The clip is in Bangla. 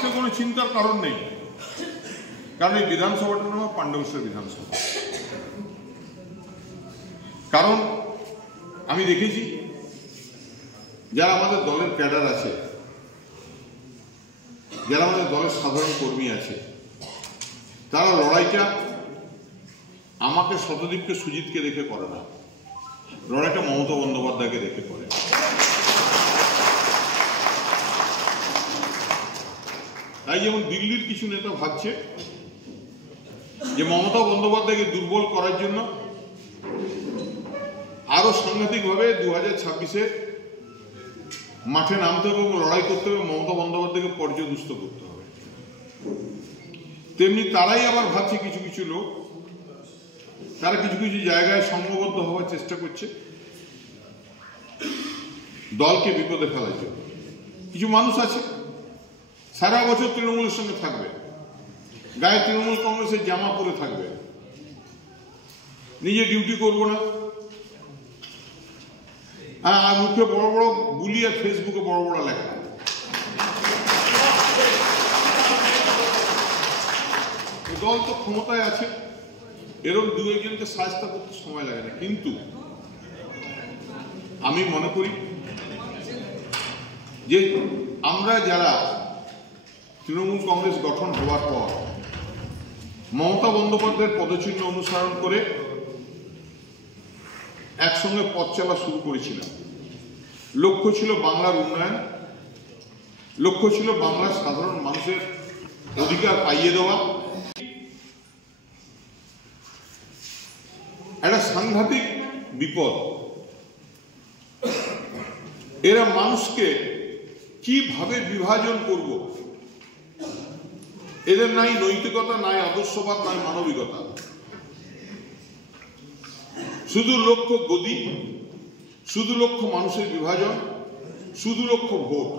তাতে কোনো চিন্তার কারণ নেই, কারণ এই বিধানসভাটার নাম পাণ্ডবেশ্বর বিধানসভা। কারণ আমি দেখেছি যারা আমাদের দলের ক্যাডার আছে, যারা আমাদের দলের সাধারণ কর্মী আছে, তারা লড়াইটা আমাকে, শতদীপকে, সুজিতকে দেখে করে না, লড়াইটা মমতা বন্দ্যোপাধ্যায়কে দেখে করে। তাই যেমন দিল্লির কিছু নেতা ভাবছে যে মমতা বন্দ্যোপাধ্যায়কে দুর্বল করার জন্য আরো সাংঘাতিকভাবে 2026-এ মাঠে নামতে হবে এবং লড়াই করতে হবে, মমতা বন্দ্যোপাধ্যায়কে পর্যদুস্ত করতে হবে, তেমনি তারাই আবার ভাবছে কিছু কিছু লোক, তারা কিছু কিছু জায়গায় সংঘবদ্ধ হওয়ার চেষ্টা করছে দলকে বিপদে ফেলার জন্য। কিছু মানুষ আছে সারা বছর তৃণমূলের সঙ্গে থাকবে, গায়ে তৃণমূল কংগ্রেসের জামা পরে থাকবে, নিজে ডিউটি করবো না, আর মুখে বড় বড় বুলি আর ফেসবুকে বড় বড় লেখা। দল তো ক্ষমতায় আছে, এরকম দু একজনকে সাহায্য করতে সময় লাগে না, কিন্তু আমি মনে করি যে আমরা যারা তৃণমূল কংগ্রেস গঠন হওয়ার পর মমতা বন্দ্যোপাধ্যায়ের পদচিহ্ন অনুসরণ করে একসঙ্গে পথ চলা শুরু করেছিলাম। লক্ষ্য ছিল বাংলার উন্নয়ন, লক্ষ্য ছিল বাংলার সাধারণ মানুষের অধিকার পাইয়ে দেওয়া। একটা সাংঘাতিক বিপদ, এরা মানুষকে কিভাবে বিভাজন করব, এদের নাই নৈতিকতা, নাই আদর্শবাদ, নাই মানবিকতা, শুধু লক্ষ্য গদি, শুধু লক্ষ্য মানুষের বিভাজন, শুধু লক্ষ্য ভোট।